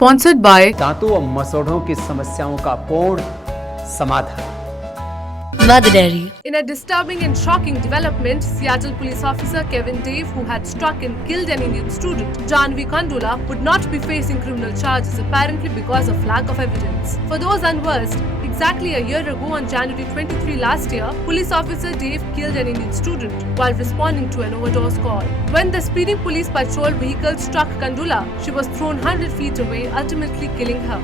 Sponsored by दांतों और मसौढ़ों की समस्याओं का पूर्ण समाधान। Mother Dairy. In a disturbing and shocking development, Seattle police officer Kevin Dave, who had struck and killed an Indian student, Jaahnavi Kandula, would not be facing criminal charges apparently because of lack of evidence. For those unversed, exactly a year ago on January 23 last year, police officer Dave killed an Indian student while responding to an overdose call. When the speeding police patrol vehicle struck Kandula, she was thrown 100 feet away, ultimately killing her.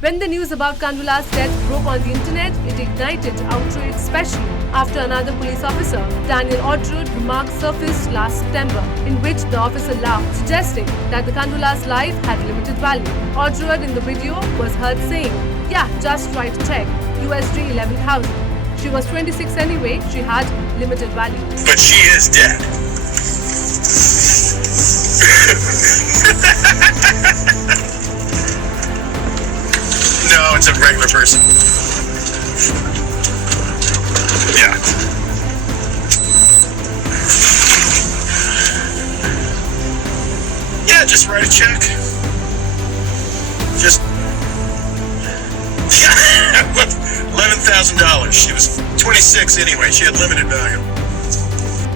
When the news about Kandula's death broke on the internet, it ignited outrage, especially after another police officer, Daniel Orchard, remarks surfaced last September, in which the officer laughed, suggesting that the Kandula's life had limited value. Orchard in the video was heard saying, "Yeah, just try to check, USD 11,000. She was 26 anyway, she had limited value." But she is dead. No, it's a regular person. Yeah. Yeah, just write a check. Just $11,000. She was 26 anyway. She had limited value.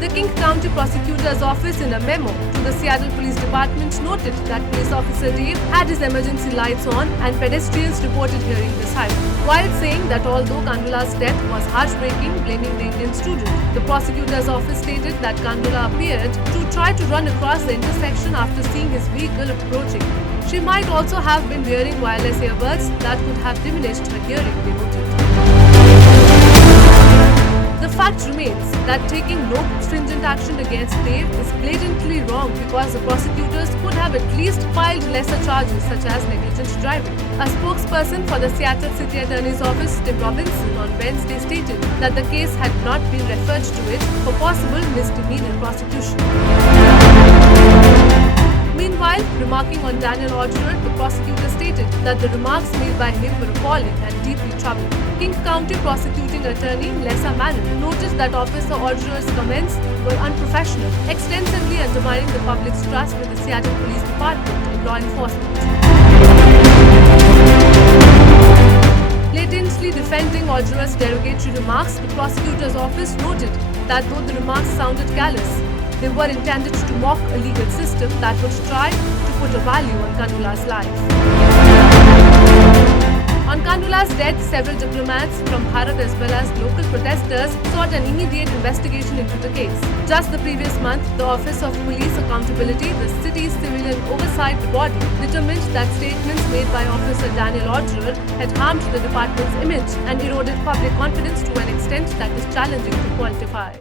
The King County Prosecutor's Office, in a memo to the Seattle Police Department, noted that Police Officer Dave had his emergency lights on and pedestrians reported hearing the siren. While saying that although Kandula's death was heartbreaking, blaming the Indian student, the prosecutor's office stated that Kandula appeared to try to run across the intersection after seeing his vehicle approaching. She might also have been wearing wireless earbuds that could have diminished her hearing, they noted. The fact remains that taking no stringent action against Dave is blatantly wrong because the prosecutors could have at least filed lesser charges such as negligent driving. A spokesperson for the Seattle City Attorney's Office, Tim Robinson, on Wednesday stated that the case had not been referred to it for possible misdemeanor prosecution. Meanwhile, remarking on Daniel Orchard, the prosecutor stated that the remarks made by him were appalling and deeply troubling. King County prosecuting attorney Lesa Manon noticed that Officer Orchard's comments were unprofessional, extensively undermining the public's trust in the Seattle Police Department and law enforcement. Blatantly defending Orchard's derogatory remarks, the prosecutor's office noted that though the remarks sounded callous, they were intended to mock a legal system that would try to put a value on Kandula's life. On Kandula's death, several diplomats from Bharat as well as local protesters sought an immediate investigation into the case. Just the previous month, the Office of Police Accountability, the city's civilian oversight body, determined that statements made by Officer Daniel Orchard had harmed the department's image and eroded public confidence to an extent that is challenging to quantify.